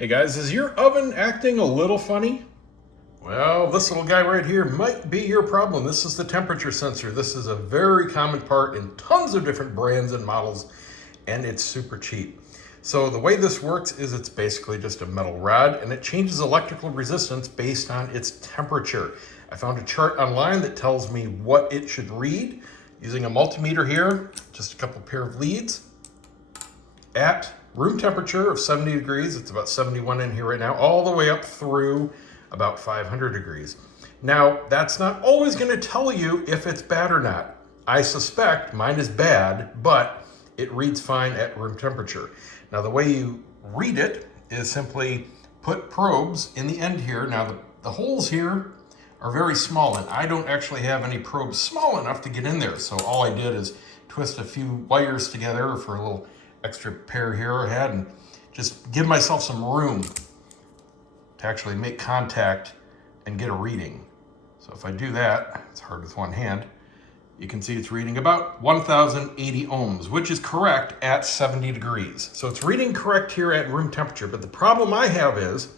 Hey guys, is your oven acting a little funny? Well, this little guy right here might be your problem. This is the temperature sensor. This is a very common part in tons of different brands and models, and it's super cheap. So the way this works is it's basically just a metal rod, and it changes electrical resistance based on its temperature. I found a chart online that tells me what it should read using a multimeter here, just a couple pair of leads at room temperature of 70 degrees, it's about 71 in here right now, all the way up through about 500 degrees. Now, that's not always going to tell you if it's bad or not. I suspect mine is bad, but it reads fine at room temperature. Now, the way you read it is simply put probes in the end here. Now, the holes here are very small, and I don't actually have any probes small enough to get in there. So all I did is twist a few wires together for a little extra pair here I had and just give myself some room to actually make contact and get a reading. So if I do that, it's hard with one hand, you can see it's reading about 1080 ohms, which is correct at 70 degrees. So it's reading correct here at room temperature, but the problem I have is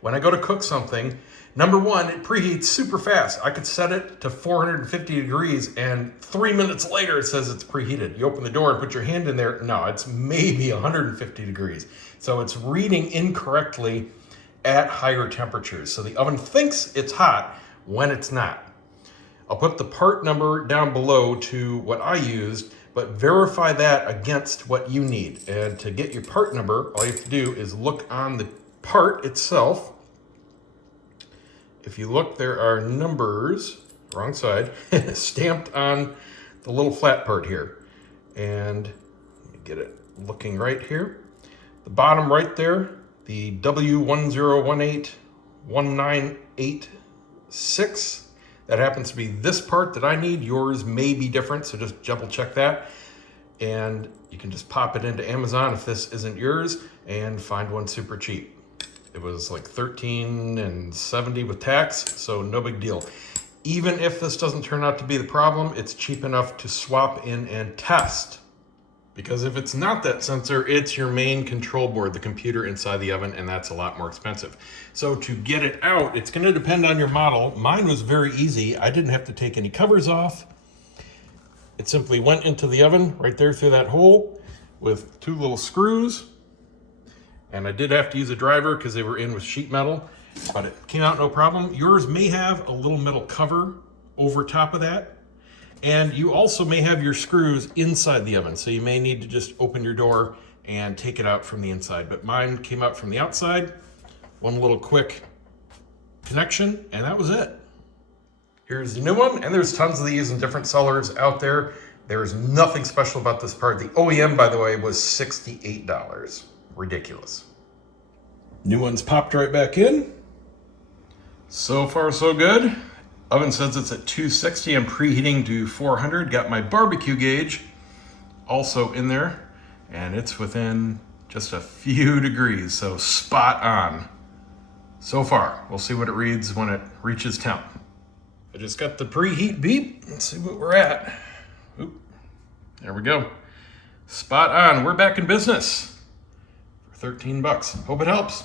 when I go to cook something, number one, it preheats super fast. I could set it to 450 degrees and 3 minutes later it says it's preheated. You open the door and put your hand in there, no, it's maybe 150 degrees. So it's reading incorrectly at higher temperatures. So the oven thinks it's hot when it's not. I'll put the part number down below to what I used, but verify that against what you need. And to get your part number, all you have to do is look on the part itself. If you look, there are numbers, wrong side, stamped on the little flat part here. And let me get it looking right here. The bottom right there, the W10181986, that happens to be this part that I need. Yours may be different, so just double check that. And you can just pop it into Amazon if this isn't yours and find one super cheap. It was like $13.70 with tax, so no big deal. Even if this doesn't turn out to be the problem, it's cheap enough to swap in and test. Because if it's not that sensor, it's your main control board, the computer inside the oven, and that's a lot more expensive. So to get it out, it's going to depend on your model. Mine was very easy. I didn't have to take any covers off. It simply went into the oven right there through that hole with two little screws. And I did have to use a driver because they were in with sheet metal, but it came out no problem. Yours may have a little metal cover over top of that. And you also may have your screws inside the oven, so you may need to just open your door and take it out from the inside. But mine came out from the outside, one little quick connection, and that was it. Here's the new one, and there's tons of these in different sellers out there. There's nothing special about this part. The OEM, by the way, was $68. Ridiculous. New one's popped right back in. So far, so good. Oven says it's at 260. I'm preheating to 400. Got my barbecue gauge also in there, and it's within just a few degrees, so spot on. So far, we'll see what it reads when it reaches temp. I just got the preheat beep. Let's see what we're at. Oop, there we go. Spot on. We're back in business for 13 bucks. Hope it helps.